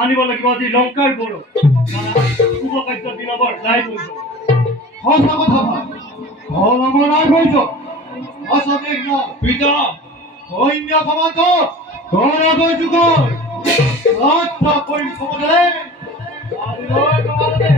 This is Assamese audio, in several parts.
আনিব লাগিব আজি লংকাৰ গৌৰৱ নাই কৈছো সঁচা কথা ধৰ্ম নাই কৈছ আসামিক ন পিতা সৈন্য কমাণ্ড গৌৰৱৰ যুগৰ ৰক্ষা কৰি থবলে আজিলৈ কমালে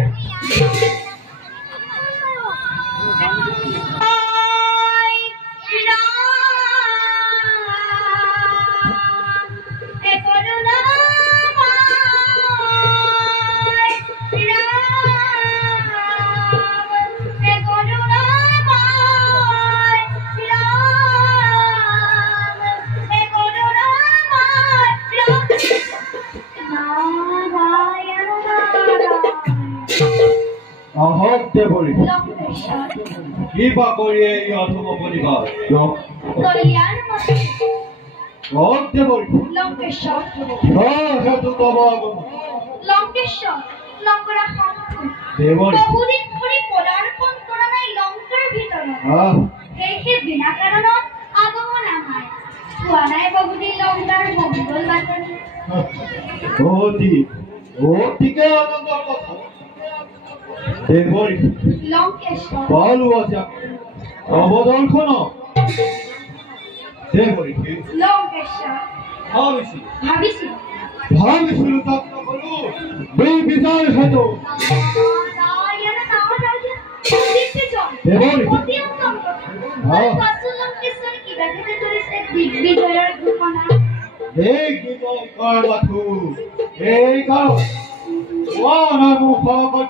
কৃপা কৰি এই অধম বনিবাৰ বহুদিন ধৰি পদাৰ্পণ কৰা নাই লংকাৰ ভিতৰত সেই বিনা কাৰণত আগমন আমাৰ পোৱা নাই বহুদিন লংকাৰ মংগল বাতৰি অতিকে আনন্দৰ কথা লংকেশ্বৰ পালো আছা অবদৰ্শন লংকেশ্বৰ ভাবিছিলো যত্ন কৰো বিজয় হয়তো এই বিজয় কৰ মাথো এই গাঁও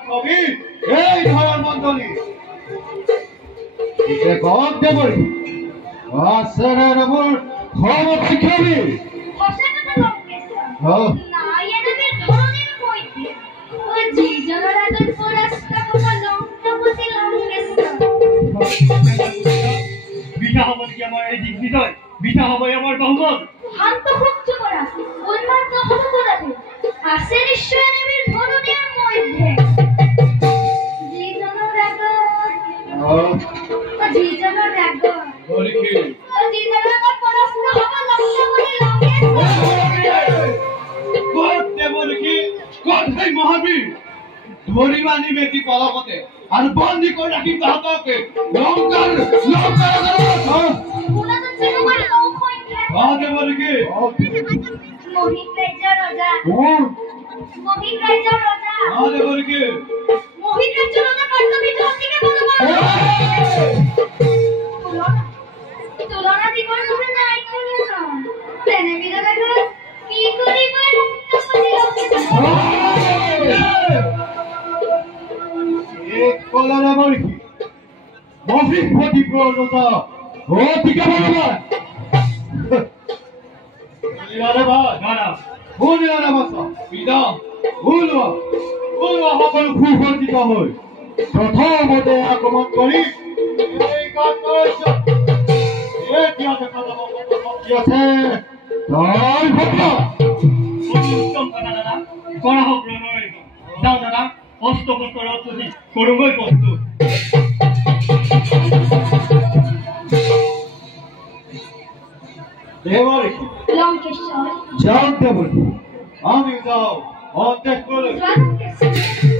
কবি এই ধরন মন্ডলী গপ দেবরি আসরে নমর খবর শিখাবি বিটা হব কি আমার এই দিগ্বিজয় বিটা হব আমার বহুমত শান্ত সহ্য করা উন্মাদ হব করাতে আছে নিশ্চয় নেবির ধরনের মধ্যে জীজনের রাগ বলি কি জীজনের রাগ পরাস্ত হব লক্ষ্য করে লঙ্গে করতে বলি কি কথাই মহাবীর ধরি মানি বেটি পলাপতে আর বন্দি করে রাখি তাহাকে লঙ্কার পুনা তো ছিল বলে লোক হইছে আগে বলি কি মোহিত রাজ্য রাজা আগে বলি কি মোহিত রাজ্য রাজা কর্তব্য থেকে বলো তুলনা দিবর তুমি নাই করিও তেনে বিদা কি করিব এক কলারে বলি কি মফিক প্রতি প্রয়োজনতা অতিকে বলবার আরে ভাই না ভুলিয়ারে বাসা পিতা ভুলবা সকলো সুসজ্জিত হয় প্ৰথমতে আগমন কৰি এই কাৰ্য এতিয়া দেখা যাব কত শক্তি আছে তই ভদ্ৰ উত্তম কথা দাদা কৰা হোক ৰণয় যাও দাদা কষ্ট ৰথ তুলি কৰোগৈ প্ৰস্তুত দেৱৰী লঙ্কেশ্বৰ যাওক দেৱৰী আমি যাওঁ অন্তেশ কৰি লঙ্কেশ্বৰ